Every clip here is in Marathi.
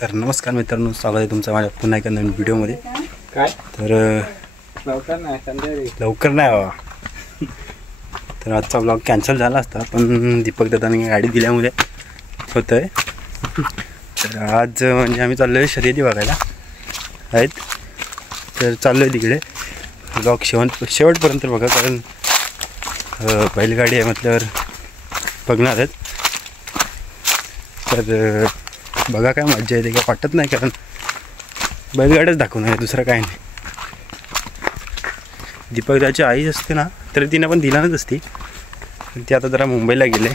तर नमस्कार मित्रांनो, स्वागत आहे तुमचं माझ्या पुन्हा एका नवीन व्हिडिओमध्ये। काय तर लवकर नाही बाबा, तर आजचा व्लॉग कॅन्सल झाला असता, पण दीपक दादांनी गाडी दिल्यामुळे होतं आहे। तर आज म्हणजे आम्ही चाललो आहे शर्यती बघायला आहेत, तर चाललो आहे तिकडे। व्लॉग शेवटपर्यंत बघा, कारण बैलगाडी आहे म्हटल्यावर बघणार आहेत। तर बघा काय मजा येते का वाटत नाही, कारण बैलगाड्याच दाखवून आहे, दुसरं काय नाही। दीपक दाची आई असते ना, तर तिनं पण दिलानच असती, पण ती आता जरा मुंबईला गेले।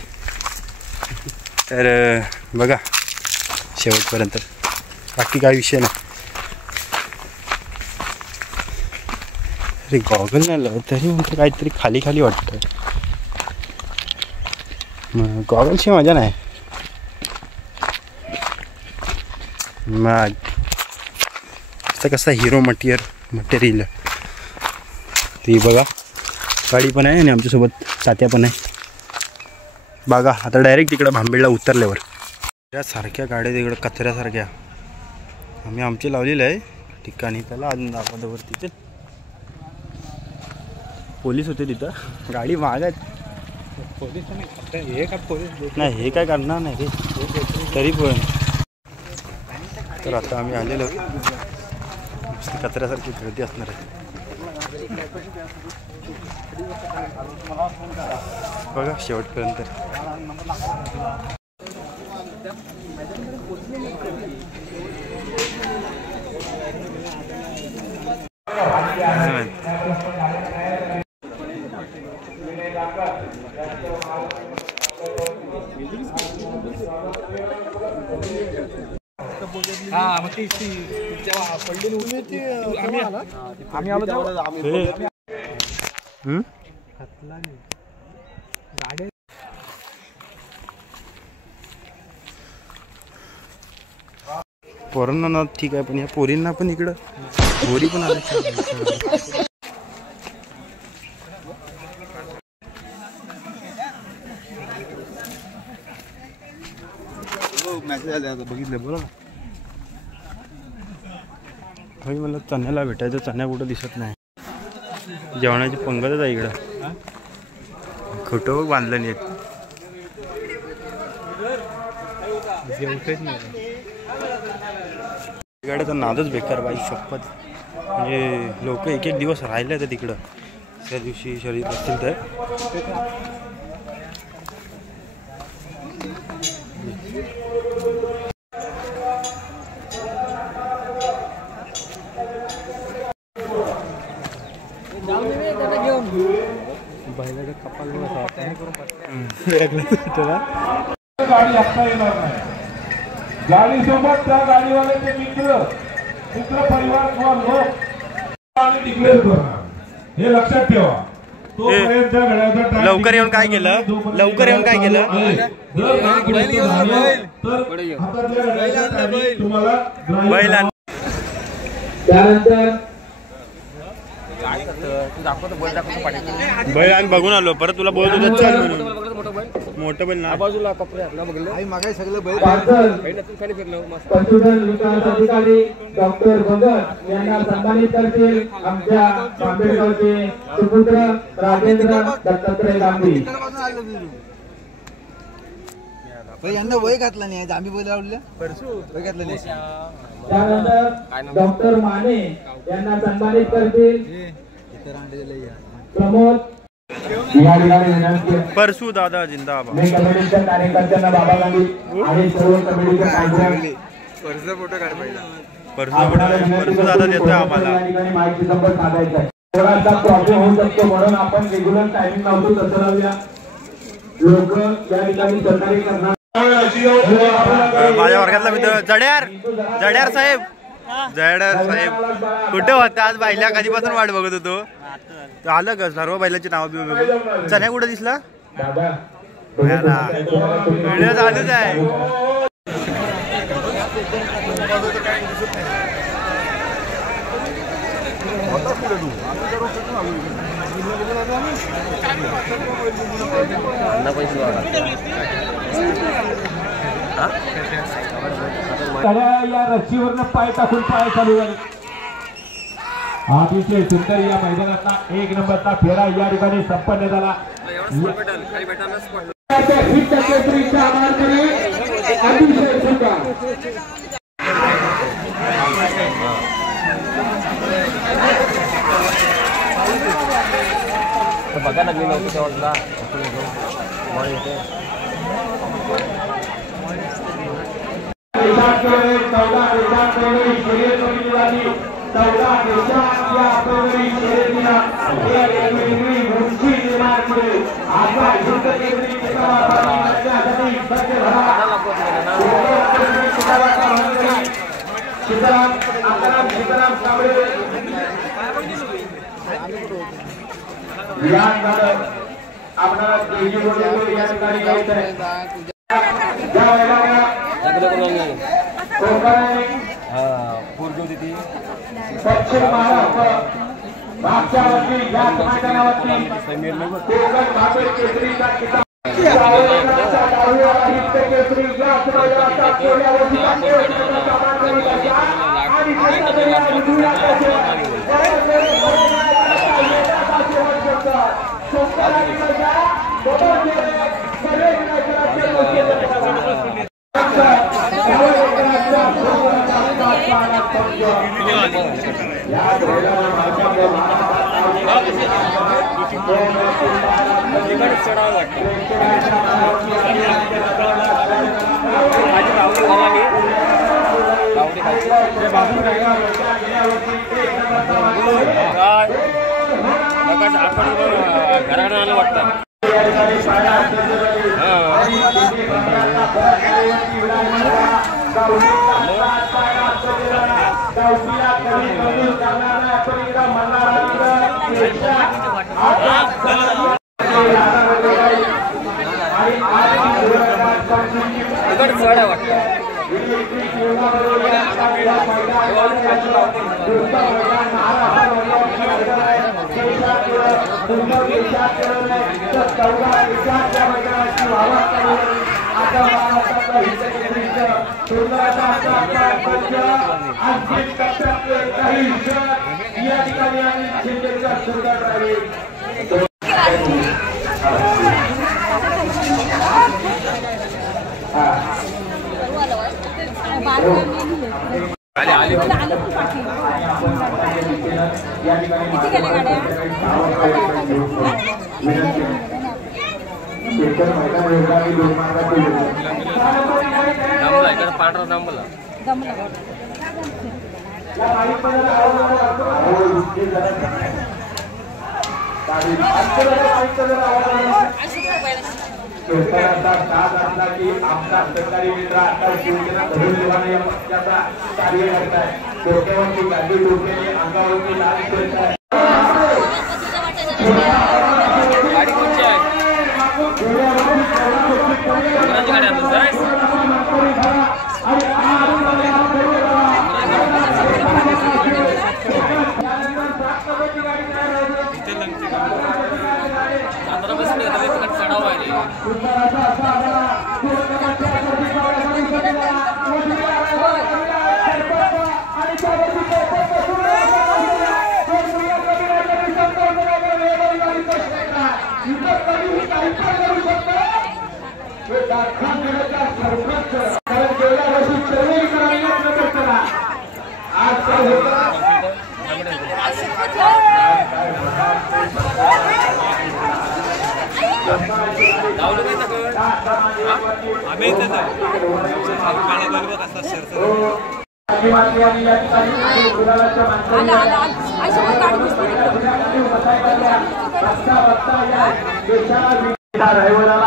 तर बघा शेवटपर्यंत, बाकी काय विषय नाही। अरे गॉगल नाही लावत तरी म्हणते काहीतरी खाली खाली वाटतं, मग गॉगलची मजा नाही। मग कसा हिरो मटेरियल ती बघा, गाडी पण आहे आणि आमच्यासोबत तात्या पण आहे। बघा आता डायरेक्ट तिकडं भांबेडला उतरल्यावर त्या सारख्या गाड्या तिकडं कचऱ्यासारख्या आम्ही आमची लावलेलं आहे ठिकाणी, त्याला अजून दाखवल्यावर तिथे पोलीस होते तिथं, गाडी माग आहेत। पोलीस नाही, हे काय करणार नाही रे, तरी पण। तर आता आम्ही आलेलो कचऱ्यासारखी गर्दी असणार आहे, बघा शेवटपर्यंत। पोरांना ना ठीक आहे, पण या पोरींना पण इकडं पोरी पण आल्या। मेसेज आले आता बघितलं, बोला ना भाई। मला चण्याला भेटायचं, चण्या कुठं दिसत नाही, जेवणाची पंगतच आहे इकडं। खोटं बांधलं नाही, गाड्याचा नादच बेकार बाई, शपथ। म्हणजे लोक एक एक दिवस राहिले तर तिकडं, त्या दिवशी शर्यत असतील तर बैलाच्या कपाल गाडी असता येणार नाही। गाडीसोबत त्या गाडीवाल्याचे मित्र परिवार किंवा लोक डिक्लेअर करणार, हे लक्षात ठेवा। लवकर येऊन काय केलं, लवकर येऊन काय केलं, बैल बैल आम्ही बघून आलो, परत तुला बोलत होतो चल म्हणून। मोठं बैल ना बाजूला सगळं बैल पशुधन विकास अधिकारी डॉक्टर भगत यांना सन्मानित करतील आमच्या भांबेडगावचे सुपुत्र राजेंद्र दत्तात्रय गांधी। यांना वय घातला नाही, आम्ही बैल लावले वय घातलं नाही। त्यानंतर डॉक्टर माने यांना सन्मानित करतील प्रमोद। परसू दादा जिंदाबाद। कमिटीच्या कार्यकर्त्यांना बाबा गांधी आणि सर्व कमिटीच्या परसू दादा देतोय आम्हाला। माहिती संपर्क साधायचा आहे, थोडासा प्रॉब्लेम होऊ शकतो, म्हणून आपण रेग्युलर टायमिंग लावतो तसं लावूया। लोक या ठिकाणी सहकार्य करणार। माझ्या वर्गातला मित्र जड्यार साहेब कुठे होता आज? बैला कधीपासून वाट बघत होतो, तो आलं का? सर्व बैलाची नाव बी बघून चण्या कुठे दिसला? व्हिडिओ चालूच आहे। पैसे या रस्सीवरनं पाय टाकून पाय चालू झाले. अतिशय सुंदर या मैदानातला 1 नंबरचा फेरा या ठिकाणी संपन्न झाला. अतिशय सुंदर बघा लागली नव्हती तेवढा आपल्याला तेजी बोलले या ठिकाणी यायचं आहे. पश्चिम महाराष्ट्र मागच्या वर्षी या मैदानावरती कोकण भापेर केसरीचा किताब केसरी या मैदानाचा घराला वाटतं पांढरा दमला की आमचा सरकारी मित्र आता शिवसेना धरून देवाने या पक्षाचा कार्य करताय. डोक्यावरती गाडी डोक्याने अंगावरती लाल करत आहे. गाडी कोणची आहे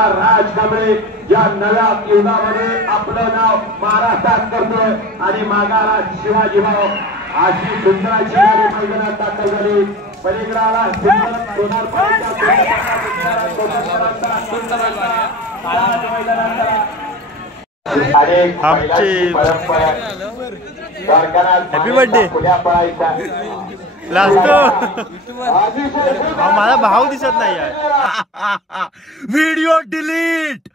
राज कांबळे या नव्या युगामध्ये आपलं नाव महाराष्ट्रात करतोय आणि मागाला शिवाजी भाऊ अशी सुंदराची गाडी मैदानात दाखल झाली. पलीकडाला हॅपी बर्थडे लास्ट माझा भाव दिसत नाही यार. व्हिडिओ डिलीट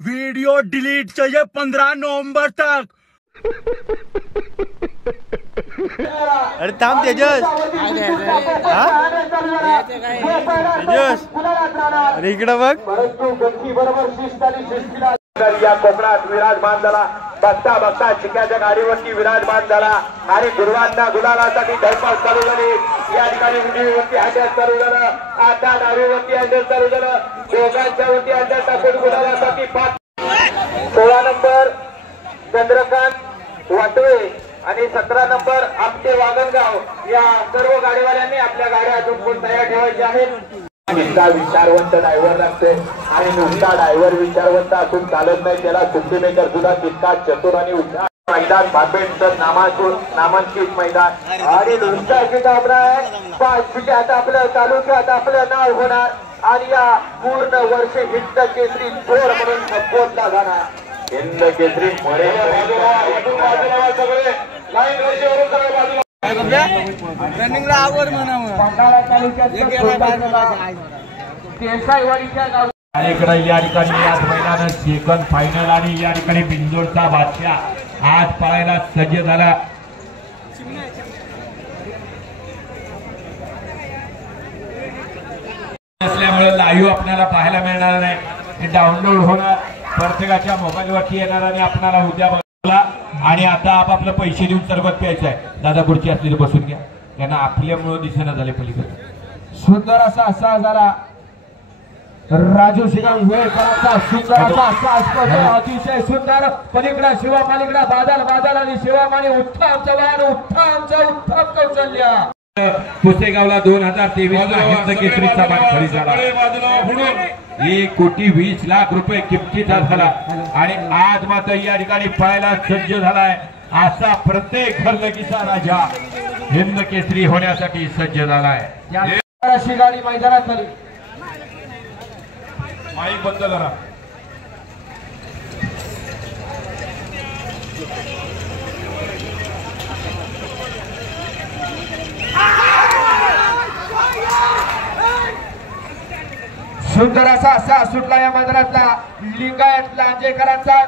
वीडियो डिलीट चाहिए 15 नवंबर तक। अरे थांब तेजस, तेजस अरे इकडं बघ। परंतु गती बरोबर शिस्त आणि शिस्तीला या कोकणात विराजमान झाला। बघता बघता चिक्याच्या गाडीवरती विराजमान झाला आणि गुरुवांना गुलालासाठी धडपड चालू झाली। या ठिकाणी उजवीवरती हँडल चालू झालं, आता डावीवरती हँडल चालू झालं। दोघांच्या वरती हँडल टाकून गुलालासाठी 16 नंबर चंद्रकांत वाटवे आणि 17 नंबर आपटे वागणगाव या सर्व गाडीवाल्यांनी आपल्या गाड्या अजून तयार ठेवायच्या आहेत। नुसता विचारवंत ड्रायव्हर लागतोय आणि नुसता ड्रायव्हर विचारवंत असून चालत नाही, त्याला सुट्टी मेकर सुद्धा तितका चतुर आणि हुशार। मैदान बापेंचं नामांकित मैदान आणि नुसता किताब आहे 5 विकेट आपलं तालुक्यात आपलं नाव होणार आणि या पूर्ण वर्ष हिंद केसरी जोर म्हणून संबोधला जाणार। हिंद केसरी सगळे रनिंगला आवड म्हणावं इकडे या ठिकाणी आज मैदानात सेकंड फायनल आणि या ठिकाणी बिंदोडचा बादशाह आज पळायला सज्ज झाला। असल्यामुळे लाईव्ह आपल्याला पाहायला मिळणार नाही, हे डाउनलोड होणार, प्रत्येकाच्या मोबाईलवरती येणार आणि आपल्याला उद्या बघला। आणि आता आपापलं पैसे देऊन सरबत प्यायचं आहे। दादा पुढची असलेली बसून घ्या, त्यांना आपल्यामुळे दिसेना झाले पलीकडे। सुंदर असा झाला राजू शिगाम वेळकरांचा सुंदर असा अतिशय सुंदर पलीकडा शिवा मालिकडा बादल आणि शिवा माली उत्तम चव्हाण उत्तम कौशल्य। पुसेगावला 2023 हिंद केसरीचा मान खरी झाला। 1,20,00,000 रुपये किमतीचा झाला आणि आज मात्र या ठिकाणी पळायला सज्ज झालाय। असा प्रत्येक खरलकीचा राजा हिंद केसरी होण्यासाठी सज्ज झालाय। अशी गाडी मैदानात आली, माईक बंद करा। सुंदर असा सुटला या मैदानातला लिंगायत लांजेकरांचा।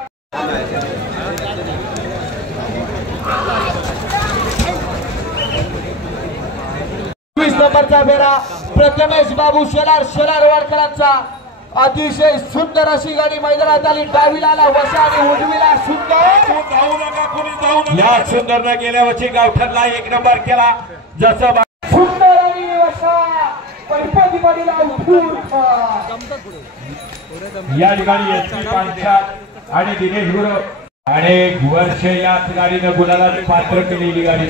20 नंबरचा फेरा प्रथमेश बाबू शेलार वाडकरांचा। अतिशय सुंदर अशी गाडी मैदानात आली, डावीला वशा आणि उजवीला सुंदर। या सुंदरनं गेल्या वर्षी गावठणला 1 नंबर केला, जसं सुंदर आणि वशा या ठिकाणी एसपी पांचाळ आणि दिनेश गुरव आणि वर्ष याच गाडीनं गुलाला पात्र केलेली गाडी,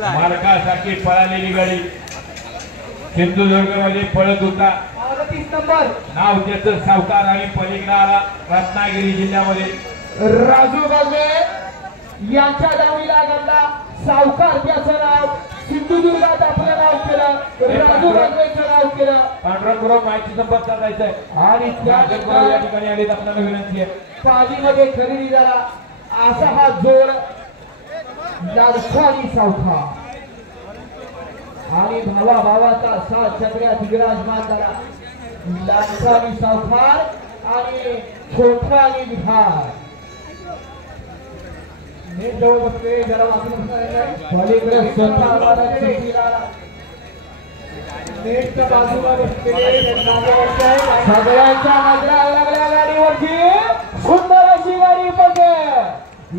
मालकासाठी पळालेली गाडी सिंधुदुर्ग मध्ये पळत होता। 30 नंबर नाव त्याचं सावकार आणि पलीकडा रत्नागिरी जिल्ह्यामध्ये राजू बागवे यांच्या डावीला गंदा सावकार त्याचं नाव सिंधुदुर्गात आपलं नाव केलं, राजू बागवेचं नाव केलं। पांडुरंग माहिती संपर्क साधायचा आहे आणि त्या या ठिकाणी आले आपल्याला विनंती आहे। पालीमध्ये खरेदी झाला असा हा जोड लाडखानी सावकार आणि भावाचा साथ सगळ्यात विराजमान झाला लाडखानी सावकार आणि छोटा आणि विहार। जवळ बसले जरा वाचून पलीकडे स्वतः नेटच्या बाजूला बसलेले सगळ्यांच्या नजरा लागल्या गाडीवरची। सुंदर अशी गाडी पडते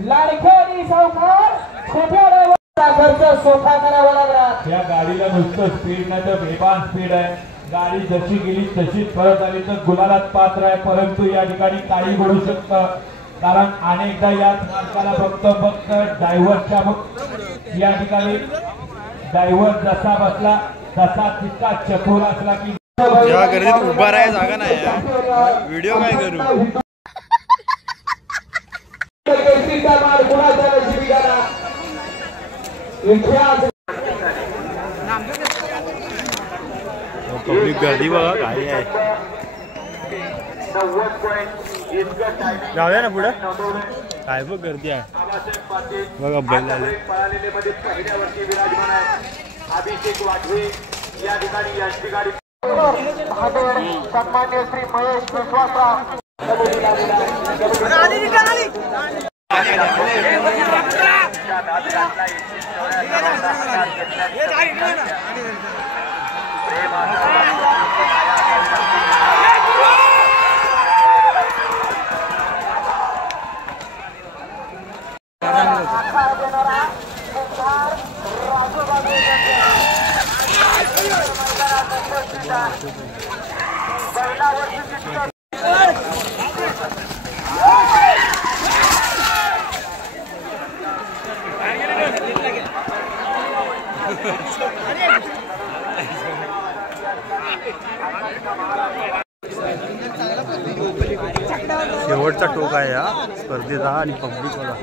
लाडखानी सावकार, छोट्या ड्रायव्हरचा खर्च सोफा करावा लागला। या गाडीला नुसतं स्पीड नाही तर बेबान स्पीड आहे। गाडी जशी गेली तशीच परत आली तर गुलालात पात्र आहे, परंतु या ठिकाणी काही घडू शकतं, कारण अनेकदा याच मार्गाला फक्त ड्रायव्हरच्या या ठिकाणी ड्रायव्हर जसा बसला तसा तितका चतुर असला की या गर्दीत उभा राहायला जागा नाही यार, व्हिडिओ काय करू। पब्लिक गर्दी बघा काय आहे। जाऊया ना पुढे, काय बघ गर्दी आहे बघा, बैल आले। अभिषेक वाटवे या ठिकाणी यांची गाडी सन्मान्य श्री महेश विश्वासराव शेवटचा टोक आहे या स्पर्धेचा आणि पब्लिकवाला.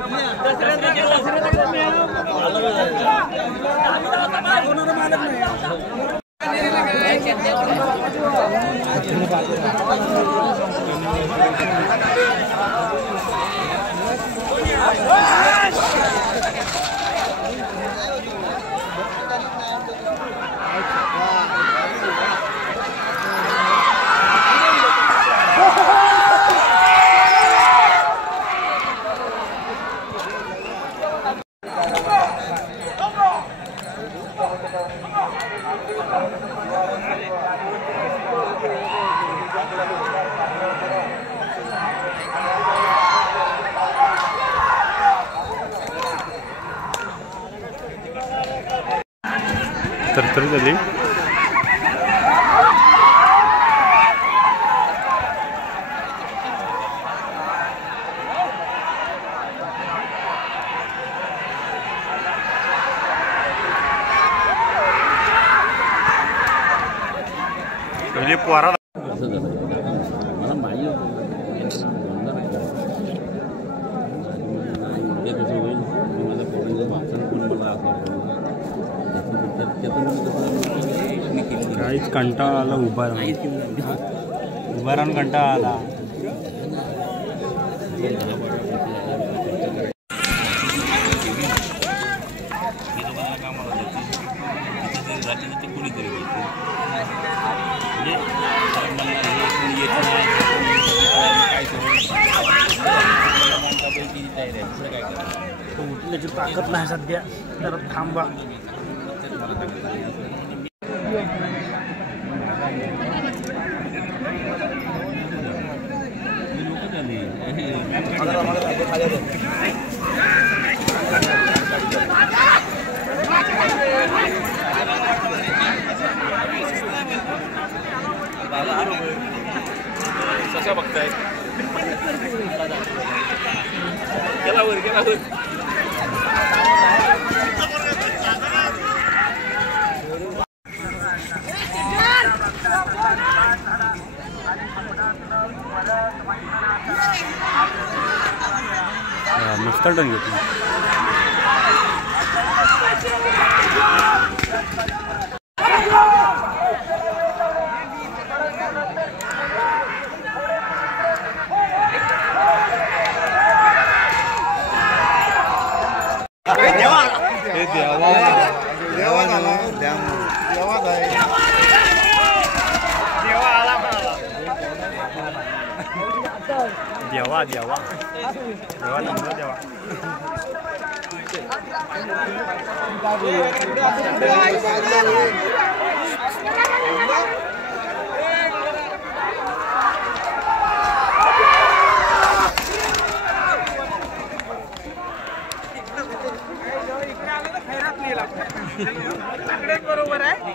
तरतरी झाली. पहिले पोरा काहीच कंटाळा आला उभा राहून कंटाळा आला. उठण्याची ताकद नाही सध्या, तर थांबा. कशा बघताय? गेला वर गेला वर. मस्त टन घेतली. देवा देवा देवा नंबर देवा. बरोबर आहे.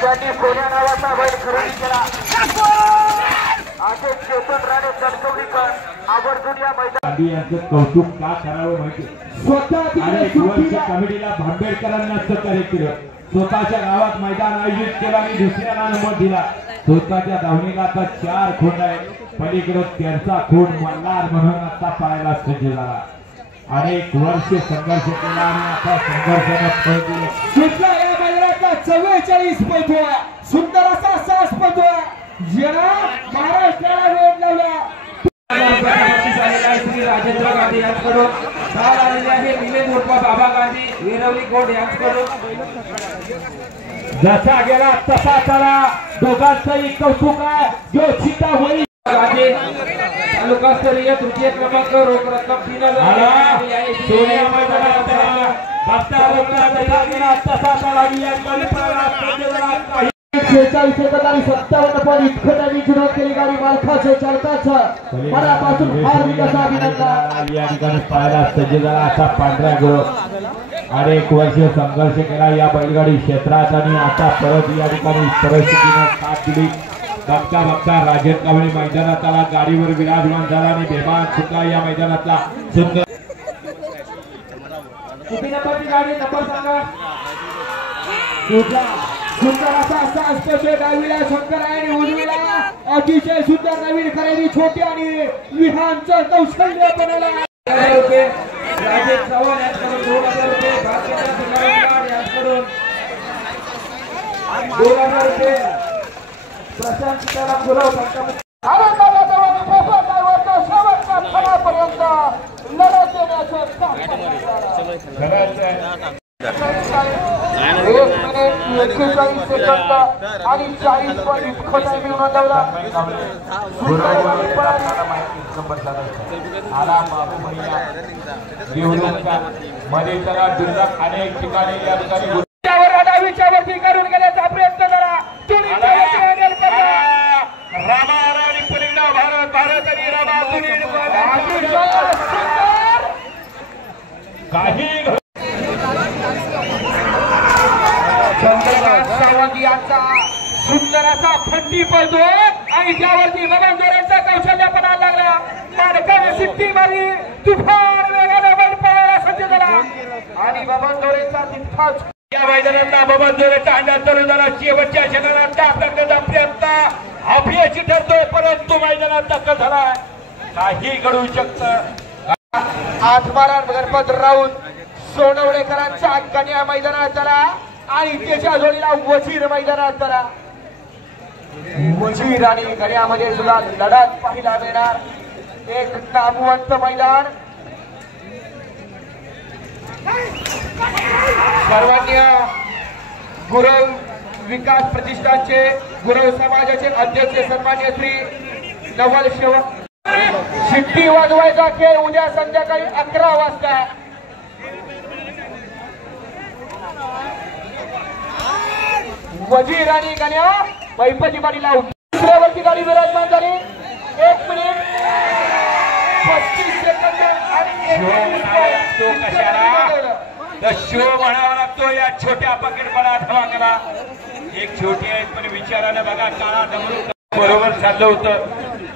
त्यांनी सोन्या नावाचा बैल खरेदी केला. असे चेतन राणे कणकवलीकर आवर्जून या मैदानात यांचं कौतुक का करावं माहिती. स्वतः कमिटीला भांबेडकरांना सहकार्य केलं. स्वतःच्या गावात मैदान आयोजित केलं आणि दुसऱ्याला नंबर दिला. स्वतःच्या धावणीला आता 4 खोंड आहे. पलीकडे त्यांचा खोंड मल्हार म्हणून आता पाहायला सज्ज झाला. अनेक वर्ष संघर्ष केला आणि आता संघर्षाने फळ दिले. सुटला या मैदानाचा 44 पैठो सुंदर असा 6 पैठो ज्याला महाराष्ट्राला वेध लावला. श्री राजेंद्र गांधी यांच्याकडून काल आलेले आहे निलेश उर्फ बाबा गांधी वेरवली कोट यांच्याकडून. जसा गेला तसा चला. दोघांचंही कौतुक आहे. जो चिता होईल गांधी तालुकास्तरीय तृतीय क्रमांक रोख रक्कम 3000 सोन्या मैदानात बघता बघता जसा गेला तसा चला. या काही 46 सेकंदांनी 57 पॉईंट इतकं विरोध केली गाडी मालकाचे चालकाचं मनापासून हार्दिक असं अभिनंदन. या ठिकाणी पाहायला सज्ज झाला असा पांढऱ्या गळ. अनेक वर्ष संघर्ष केला या बैलगाडी क्षेत्रात आणि आता परत या ठिकाणी परिस्थितीने साथ दिली. बघता बघता राजेंद्र कांबळे मैदानात आला. गाडीवर विराजमान झाला आणि बेमान सुटला या मैदानातला. सुंदर किती नंबरची गाडी नंबर सांगा. सुंदर असा 6 स्पेशल डावीला शंकर आहे आणि उजवीला अतिशय सुंदर नवीन खरेदी छोटी आणि विहानचं कौशल्य बनवलं. राजेश चव्हाण यांच्याकडून 2000 रुपये. भाग्यनाथ गायकवाड यांच्याकडून 2000 रुपये. प्रशांत सीताराम गुरव शेवटच्या क्षणापर्यंत लढत देण्याचं काम. 1 मिनिट 41 सेकंद आणि 40 पॉईंट इतकं टाइम नोंदवला. आला बाबू महिला देवरूपचा मध्ये त्याला दुर्लभ अनेक ठिकाणी या ठिकाणी डावीच्या वरती करून गेल्याचा प्रयत्न करा. रामा आणि पुलिंदा भारत भारत आणि रामा काही चंद्रकांत सावंत यांचा सुंदर असा फंटी पळतो आणि त्यावरती बबनजोरेंचा कौशल्य पणाला लागला. मालकाने सिट्टी मारली. तुफान वेगाने बैल पळायला सज्ज झाला आणि बबनजोरेंचा तितकाच या मैदानातला बबनजोरेचा अंदाज चालू झाला. शेवटच्या क्षणाला टाप टाकण्याचा प्रयत्न अपयशी ठरतोय परंतु मैदानात दाखल झाला. काही घडू शकतं. आठमारा गणपत राऊत सोनवडेकरांचा कन्या मैदानात आला आणि त्याच्या जोडीला वजीर मैदानात आला. वजीर आणि गण्यामध्ये सुद्धा लढत पाहायला मिळणार. एक नामवंत मैदान. सर्वज्ञ गुरव विकास प्रतिष्ठानचे गुरव समाजाचे अध्यक्ष सन्मान्य श्री नवल शेव. शिट्टी वाजवायचा खेळ उद्या संध्याकाळी 11 वाजता. वजीर आणि गण्या पैपची बारी लावून दुसऱ्यावरची गाडी विराजमान झाली. 1 मिनिट 35 सेकंद आणि शो म्हणावा लागतो. या छोट्या पकेटपणा धमाकाला एक छोटी आहेत पण विचारानं बघा काळा डमरू बरोबर चाललं होतं.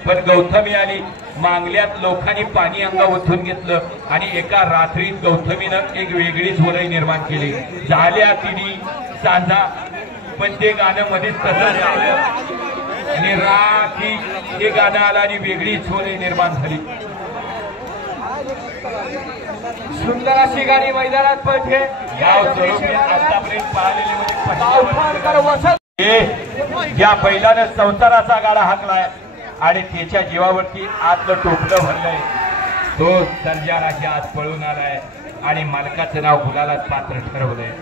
पण गौतमी आली. मांगल्यात लोकांनी पाणी अंगा ओतून घेतलं आणि एका रात्रीत गौतमीनं एक वेगळीच वलय निर्माण केली. झाल्या तिन्ही सांजा पण ते गाणं मध्येच तसंच झालं आणि राखी ते गाणं आलं आणि वेगळीच वलय निर्माण झाली. सुंदर अशी गाडी मैदानात पळते. आतापर्यंत या बैलानं संसाराचा गाडा हाकलाय आणि त्याच्या जीवावरती आतलं टोपलं भरलंय. तो सर्जा राजा आज पळून आलाय आणि मालकाचं नाव गुलालात पात्र ठरवलंय.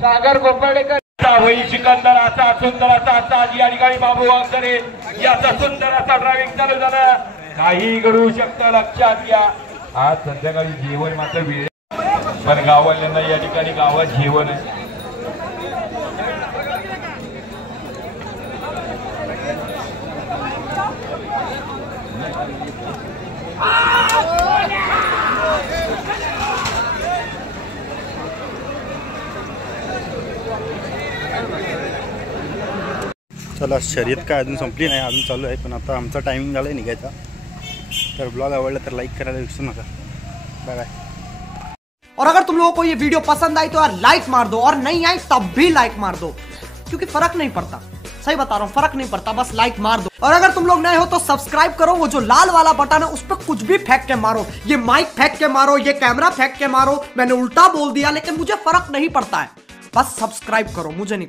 सागर गोपाळेकर वही सिकंदर असा सुंदर असा या ठिकाणी बाबू वागदरे याचा सुंदर असा ड्रायव्हिंग चालू झाला. काही घडू शकतं लक्षात घ्या. आज संध्याकाळी जेवण मात्र वेळ पण गाववाल्यांना या ठिकाणी गावात जेवण आहे. चला शर्यत काय अजून संपली नाही, अजून चालू आहे, पण आता आमचा टायमिंग झाला आहे निघायचा. तर ब्लॉग आवडला तर लाईक करायला विसरू नका. Bye bye. और अगर तुम लोगों को ये वीडियो पसंद आई तो यार लाइक मार दो, और नहीं आई तब भी लाइक मार दो, क्योंकि फर्क नहीं पड़ता. सही बता रहा हूँ, फर्क नहीं पड़ता, बस लाइक मार दो. और अगर तुम लोग नए हो तो सब्सक्राइब करो. वो जो लाल वाला बटन है उस पर कुछ भी फेंक के मारो, ये माइक फेंक के मारो, ये कैमरा फेंक के मारो. मैंने उल्टा बोल दिया लेकिन मुझे फर्क नहीं पड़ता है, बस सब्सक्राइब करो, मुझे नहीं पता.